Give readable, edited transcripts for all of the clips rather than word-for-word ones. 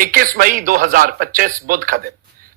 21 मई 2025 बुध का दिन।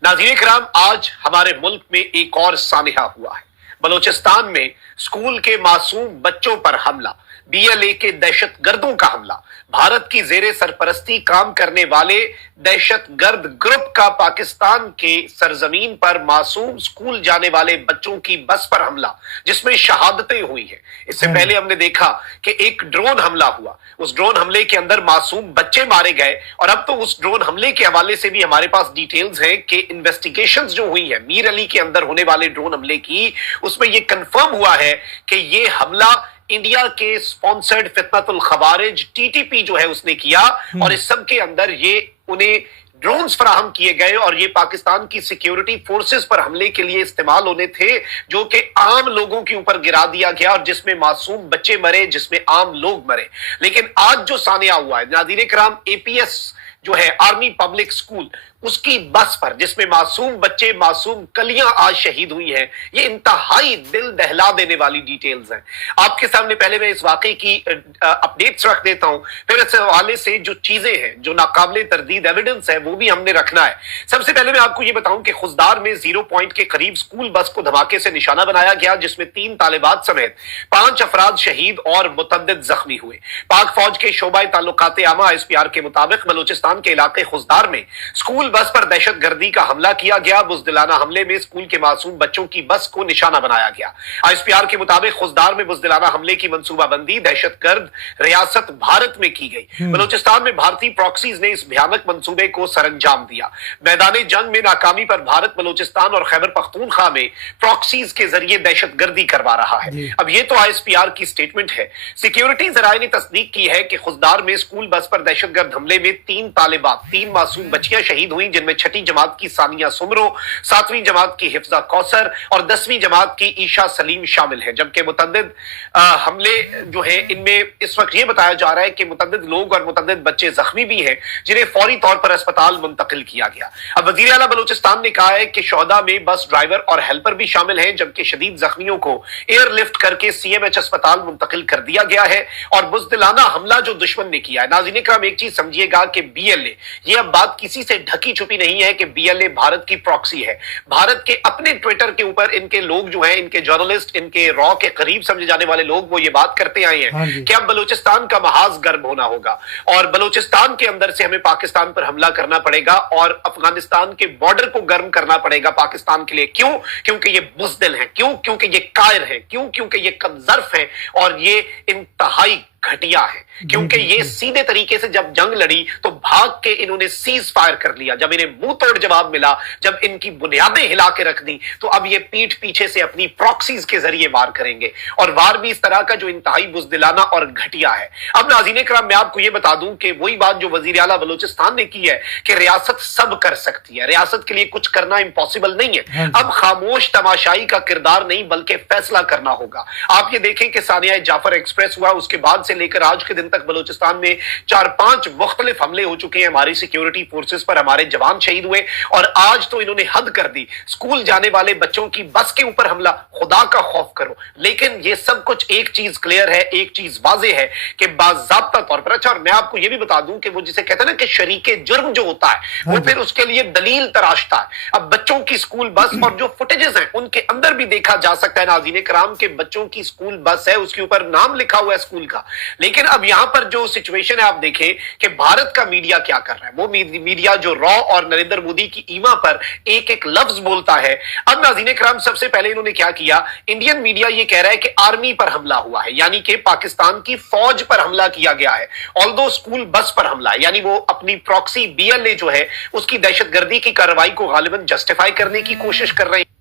नाज़रीन किराम, आज हमारे मुल्क में एक और सानिहा हुआ है। बलूचिस्तान में स्कूल के मासूम बच्चों पर हमला, बीएलए के दहशत गर्दों का हमला, भारत की जेरे सरपरस्ती काम करने वाले दहशत गर्द ग्रुप का पाकिस्तान के सरजमीन पर मासूम स्कूल जाने वाले बच्चों की बस पर हमला, जिसमें शहादतें हुई हैं। इससे पहले हमने देखा कि एक ड्रोन हमला हुआ, उस ड्रोन हमले के अंदर मासूम बच्चे मारे गए, और अब तो उस ड्रोन हमले के हवाले से भी हमारे पास डिटेल्स हैं कि इन्वेस्टिगेशंस जो हुई है मीर अली के अंदर होने वाले ड्रोन हमले की, उसमें यह कंफर्म हुआ है कि यह हमला इंडिया के स्पॉन्सर्ड फितनतुल खवारिज टीटीपी जो है उसने किया, और इस सब के अंदर ये उन्हें ड्रोन्स फराहम किए गए और ये पाकिस्तान की सिक्योरिटी फोर्सेस पर हमले के लिए इस्तेमाल होने थे, जो कि आम लोगों के ऊपर गिरा दिया गया और जिसमें मासूम बच्चे मरे, जिसमें आम लोग मरे। लेकिन आज जो सानिया हुआ है नाज़रीन किराम, एपीएस जो है आर्मी पब्लिक स्कूल, उसकी बस पर जिसमें मासूम बच्चे, मासूम कलियां आज शहीद हुई हैं, ये इंतहाई दिल दहला देने वाली डिटेल्स हैं। आपके सामने पहले मैं इस वाकई की अपडेट्स रख देता हूं, फिर इस हवाले से जो चीजें हैं, जो नाकाबिले तरदीद एविडेंस है, वो भी हमने रखना है। सबसे पहले मैं आपको ये बताऊं कि खुजदार में 0 पॉइंट के करीब स्कूल बस को धमाके से निशाना बनाया गया, जिसमें 3 तालिबात समेत 5 अफराद शहीद और मुतअद्दिद जख्मी हुए। पाक फौज के शोबाए ताल्लुकात आमा एसपीआर के मुताबिक बलूचिस्तान के इलाके खुजदार में स्कूल बस पर दहशत गर्दी का हमला किया गया। बुज़दिलाना हमले में स्कूल के मासूम बच्चों की बस को निशाना बनाया गया। आईएसपीआर के मुताबिक खुजदार में बुज़दिलाना हमले की मंसूबाबंदी दहशत गर्द रियासत भारत में की गई। बलूचिस्तान में भारतीय प्रॉक्सीज ने इस भयानक मंसूबे को सरंजाम दिया। मैदान जंग में नाकामी पर भारत बलूचिस्तान और खैबर पख्तूनख्वा में प्रॉक्सीज के जरिए दहशत गर्दी करवा रहा है। अब ये तो आईएसपीआर की स्टेटमेंट है। सिक्योरिटी जराये ने तस्दीक की है कि खुजदार में स्कूल बस पर दहशत गर्द हमले में 3 तालिबात, 3 मासूम बच्चियां शहीद हुई, जिनमें 6ठी जमात की सानिया सुमरो, 7वीं जमात की हिफ्जा कौसर और 10वीं जमात की ईशा सलीम शामिल है। जबकि मुतअद्दिद हमले जो है, इनमें इस वक्त यह बताया जा रहा है कि मुतअद्दिद लोग और मुतअद्दिद बच्चे जख्मी भी हैं, जिन्हें फौरी तौर पर अस्पताल मुंतकिल किया गया। अब वजीर आला बलूचिस्तान ने कहा है कि शोहदा में बस ड्राइवर और हेल्पर भी शामिल हैं, जबकि शदीद जख्मियों को एयरलिफ्ट करके सीएमएच अस्पताल मुंतकिल कर दिया गया है। और बुज़दिलाना हमला जो दुश्मन ने किया है, नाज़रीन इकराम एक चीज समझिएगा कि बीएलए, ये अब बात किसी से ढकी छुपी नहीं है कि बीएलए भारत की प्रॉक्सी है। भारत के अपने ट्विटर के ऊपर इनके लोग जो हैं, इनके जर्नलिस्ट, इनके रॉ के करीब समझे जाने वाले लोग, वो ये बात करते आए हैं कि अब बलूचिस्तान का महाज गर्म होना होगा और बलूचिस्तान के अंदर से हमें पाकिस्तान पर हमला करना पड़ेगा और अफगानिस्तान के बॉर्डर को गर्म करना पड़ेगा पाकिस्तान के लिए। क्यों? क्योंकि ये बुज़दिल हैं। क्यों? क्योंकि ये कायर हैं। क्यों? क्योंकि ये कमजर्फ हैं और ये इंतहाई घटिया है। क्योंकि ये सीधे तरीके से जब जंग लड़ी तो भाग के इन्होंने सीज फायर कर लिया। जब इन्हें मुंह तोड़ जवाब मिला, जब इनकी बुनियादें हिला के रख दी, तो अब ये पीठ पीछे से अपनी प्रॉक्सीज के जरिए वार करेंगे, और वार भी इस तरह का जो इंतहाई बुज़दिलाना और घटिया है। अब नाज़रीन इकराम मैं आपको ये बता दूं कि वही बात जो वजीर आला बलूचिस्तान ने की है कि रियासत सब कर सकती है, रियासत के लिए कुछ करना इम्पॉसिबल नहीं है। अब खामोश तमाशाई का किरदार नहीं बल्कि फैसला करना होगा। आप ये देखें कि सानिया जाफर एक्सप्रेस हुआ, उसके बाद से लेकर आज के दिन तक बलूचिस्तान में 4-5 मुख्तलिफ हमले हो चुके हैं हमारी सिक्योरिटी फोर्सेस पर, हमारे जवान शहीद हुए, और आज तो इन्होंने हद कर दी। स्कूल जाने वाले बच्चों की बस के ऊपर हमला, खुदा का खौफ करो। लेकिन ये सब कुछ एक चीज क्लियर है, एक चीज वाजे है कि बाज़ाब्ता तौर पर, अच्छा, और मैं आपको ये भी बता दूं कि वो जिसे कहते हैं ना कि शरीके जुर्म जो होता है, वो फिर उसके लिए दलील तराशता है। अब बच्चों की स्कूल बस और जो फुटेजेस हैं उनके अंदर भी देखा जा सकता है नाज़रीन किराम के बच्चों की स्कूल बस है, उसके ऊपर नाम लिखा हुआ है स्कूल का। लेकिन अब यहां पर जो सिचुएशन है, आप देखें कि भारत का मीडिया क्या कर रहा है। वो मीडिया जो रॉ और नरेंद्र मोदी की ईमा पर एक एक लफ्ज बोलता है। अब नाज़रीन इकराम सबसे पहले इन्होंने क्या किया, इंडियन मीडिया ये कह रहा है कि आर्मी पर हमला हुआ है, यानी कि पाकिस्तान की फौज पर हमला किया गया है। ऑल्दो स्कूल बस पर हमला है, यानी वो अपनी प्रॉक्सी बीएलए जो है उसकी दहशतगर्दी की कार्रवाई को गालिबन जस्टिफाई करने की कोशिश कर रहे हैं।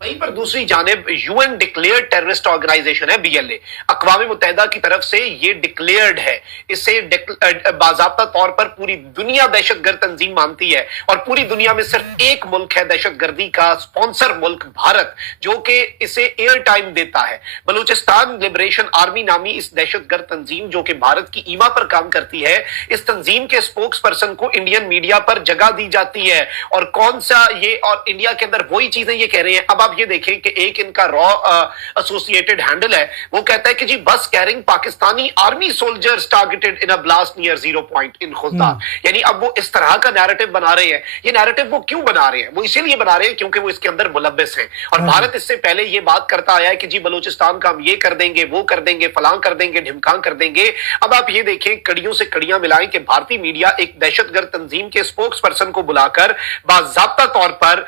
वहीं पर दूसरी जानिब यूएन डिक्लेयर्ड टेररिस्ट ऑर्गेनाइजेशन है बीएलए, अक़वाम मुत्तहिदा की तरफ से ये डिक्लेयर्ड है। इसे बाज़ाब्ता तौर पर पूरी दुनिया दहशतगर्द तंजीम मानती है, और पूरी दुनिया में सिर्फ एक मुल्क है दहशतगर्दी का स्पॉन्सर मुल्क, भारत, जो कि इसे एयर टाइम देता है। बलूचिस्तान लिबरेशन आर्मी नामी इस दहशतगर्द तंजीम जो कि भारत की ईमा पर काम करती है, इस तंजीम के स्पोक्स पर्सन को इंडियन मीडिया पर जगह दी जाती है। और कौन सा ये, और इंडिया के अंदर वही चीजें ये कह रहे हैं। अब आप आप ये देखें कि एक इनका रॉ एसोसिएटेड हैंडल है, वो कहता है कि जी बस carrying Pakistani army soldiers targeted in a blast near zero point in Khuzdar. यानी अब वो इस तरह का नैरेटिव बना रहे हैं। ये नैरेटिव वो क्यों बना रहे हैं? वो इसीलिए बना रहे हैं क्योंकि वो इसके अंदर मुलव्वस हैं। और भारत इससे पहले ये बात करता आया है कि जी बलूचिस्तान का हम ये कर देंगे, वो कर देंगे, फलां कर देंगे, ढिमकां कर देंगे। अब आप ये देखें, कड़ियों से कड़ियां मिलाएं कि भारतीय मीडिया एक दहशतगर्द तंजीम के स्पोक्स पर्सन को बुलाकर बाज़ाब्ता तौर पर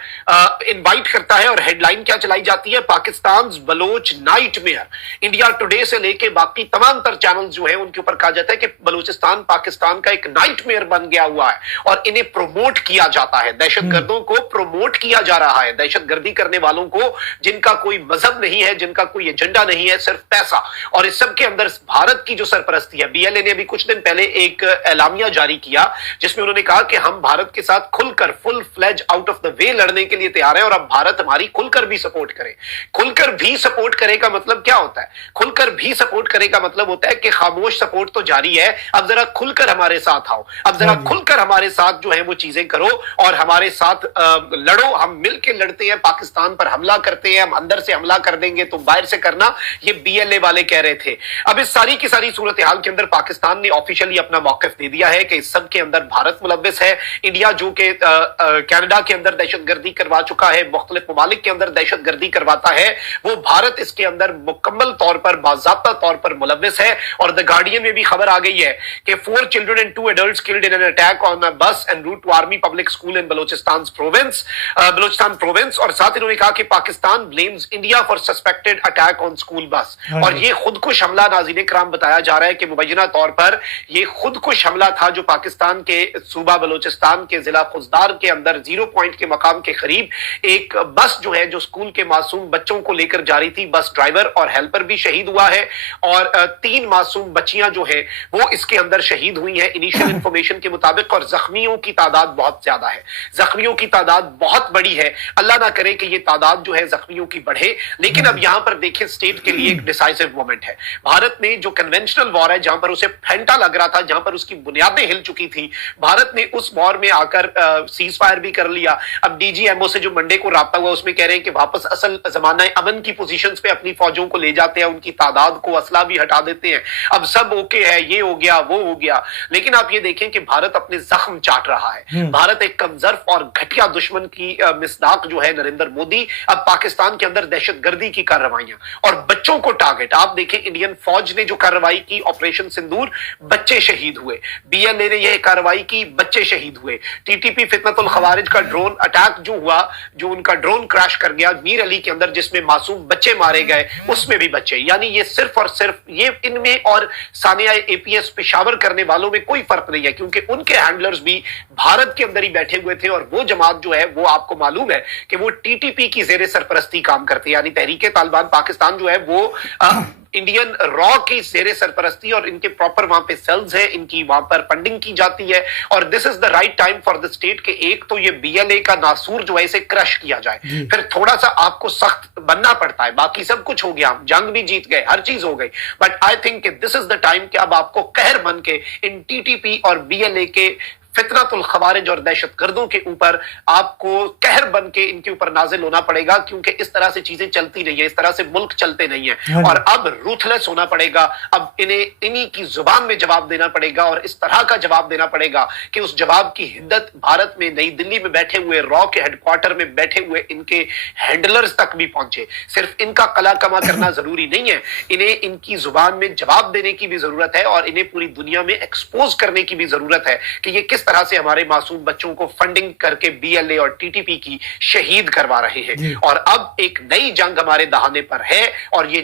इनवाइट करता है, और हेडलाइन क्या चलाई जाती है? Pakistan Baloch nightmare. India today से लेके बाकी तमाम तर चैनल जो है उनके ऊपर कहा जाता है कि बलूचिस्तान पाकिस्तान का एक नाइटमेयर बन गया हुआ है, और इन्हें प्रोमोट किया जाता है। दहशतगर्दों को प्रोमोट किया जा रहा है, दहशतगर्दी करने वालों को जिनका कोई मजहब नहीं है, जिनका कोई एजेंडा नहीं है, सिर्फ पैसा। और इस सब के अंदर भारत की जो सरपरस्ती है, बीएलए ने अभी कुछ दिन पहले एक एलामिया जारी किया जिसमें उन्होंने कहा कि हम भारत के साथ खुलकर full fledge out of the way लड़ने के लिए तैयार है, और अब भारत हमारी खुलकर भी सपोर्ट करे। खुलकर भी सपोर्ट करे का मतलब क्या होता है? खुलकर भी सपोर्ट करे का मतलब होता है कि खामोश सपोर्ट तो जारी है, अब जरा खुलकर हमारे साथ आओ, अब जरा खुलकर हमारे साथ जो है वो चीजें करो और हमारे साथ लड़ो। हम मिलकर लड़ते हैं, पाकिस्तान पर हमला करते हैं, हम अंदर से हमला कर देंगे तो बाहर से करना, ये बीएलए वाले कह रहे थे। अब इस सारी की सारी सूरत हाल के अंदर पाकिस्तान ने ऑफिशियली अपना मौकिफ दे दिया है कि इस सब के अंदर भारत मुलव्वस है। इंडिया जो कि कनाडा के अंदर दहशतगर्दी करवा चुका है, मुख्तलिफ ममालिक के अंदर दहशतगर्दी करवाता है, वो भारत इसके अंदर मुकम्मल तौर पर बाज़ाब्ता तौर पर मुलव्वस है। और द गार्डियन में भी खबर आ गई है कि 4 children and 2 adults killed in an attack on a bus en route to army public school in Balochistan province. और साथ इन्होंने कहा कि Pakistan blames India for suspected attack on school bus. और ये खुदकुश हमला नाज़रीन इकराम बताया जा रहा है कि मुबैना तौर पर ये खुदकुश हमला था जो पाकिस्तान के सूबा बलूचिस्तान के जिला खुजदार के अंदर 0 पॉइंट के मकाम के करीब एक बस जो है जो स्कूल के मासूम बच्चों को लेकर जा रही थी, बस ड्राइवर और हेल्पर भी शहीद हुआ है, और 3 मासूम बच्चियां जो है वो इसके अंदर शहीद हुई हैं इनिशियल इंफॉर्मेशन के मुताबिक। और जख्मियों की तादाद बहुत ज्यादा है, जख्मियों की तादाद बहुत बड़ी है। अल्लाह ना करे कि ये तादाद जो है जख्मियों की बढ़े। लेकिन अब यहां पर देखें, स्टेट के लिए एक डिसाइसिव मोमेंट है। भारत ने जो कन्वेंशनल वॉर है, जहां पर उसे फेंटा लग रहा था, जहां पर उसकी बुनियादें हिल चुकी थी, भारत ने उस वॉर में आकर सीज फायर भी कर लिया। अब डीजीएमओ से जो मंडे को राब्ता हुआ उसमें कह रहे हैं कि वापस असल जमाना अमन की पोजीशंस पे अपनी फौजों को ले जाते हैं, उनकी तादाद को, असला भी हटा देते हैं, अब सब ओके है, ये हो गया, वो हो गया। लेकिन आप ये देखें कि भारत अपने जख्म चाट रहा है। भारत एक कमजोर और घटिया दुश्मन की मिसदाक जो है नरेंद्र मोदी। अब पाकिस्तान के अंदर दहशतगर्दी की कार्रवाइयां और बच्चों को टारगेट, आप देखें इंडियन फौज ने जो कार्रवाई की ऑपरेशन सिंदूर, बच्चे शहीद हुए। बीएलए ने यह कार्रवाई की, बच्चे शहीद हुए। टीटीपी फितनतुल खवारिज का ड्रोन अटैक जो हुआ, जो उनका ड्रोन क्रैश कर गया मीर अली के अंदर, जिसमें मासूम बच्चे मारे गए, उसमें भी बच्चे। यानी ये सिर्फ और सिर्फ ये इनमें और सानिया एपीएस पेशावर करने वालों में कोई फर्क नहीं है, क्योंकि उनके हैंडलर्स भी भारत के अंदर ही बैठे हुए थे। और वो जमात जो है वो आपको मालूम है कि वो टीटीपी की जेरे सरपरस्ती काम करती है, यानी तहरीके तालिबान पाकिस्तान जो है वो इंडियन रॉ की जेरे सरपरस्ती, और इनके प्रॉपर वहां पे सेल्स है, इनकी वहां पर फंडिंग की जाती है। और this is the right time for the state के एक तो ये बीएलए का नासूर जो है इसे क्रश किया जाए, फिर थोड़ा सा आपको सख्त बनना पड़ता है। बाकी सब कुछ हो गया, जंग भी जीत गए, हर चीज हो गई, but I think this is the time कि अब आपको कहर बन के इन टीटीपी और बीएलए के फितनतुल खवारिज और दहशतगर्दों के ऊपर आपको कहर बन के इनके ऊपर नाजिल होना पड़ेगा, क्योंकि इस तरह से चीजें चलती नहीं है, इस तरह से मुल्क चलते नहीं है। और अब रूथलेस होना पड़ेगा, अब इन्हें इन्हीं की जुबान में जवाब देना पड़ेगा, और इस तरह का जवाब देना पड़ेगा कि उस जवाब की हिद्दत भारत में नई दिल्ली में बैठे हुए रॉ के हेडक्वार्टर में बैठे हुए इनके हैंडलर्स तक भी पहुंचे। सिर्फ इनका कला कमा करना जरूरी नहीं है, इन्हें इनकी जुबान में जवाब देने की भी जरूरत है, और इन्हें पूरी दुनिया में एक्सपोज करने की भी जरूरत है कि ये किस तरह से हमारे मासूम बच्चों को फंडिंग करके बीएलए और टीटीपी की शहीद करवा रहे हैं। और अब एक नई जंग हमारे दहाने पर है, और ये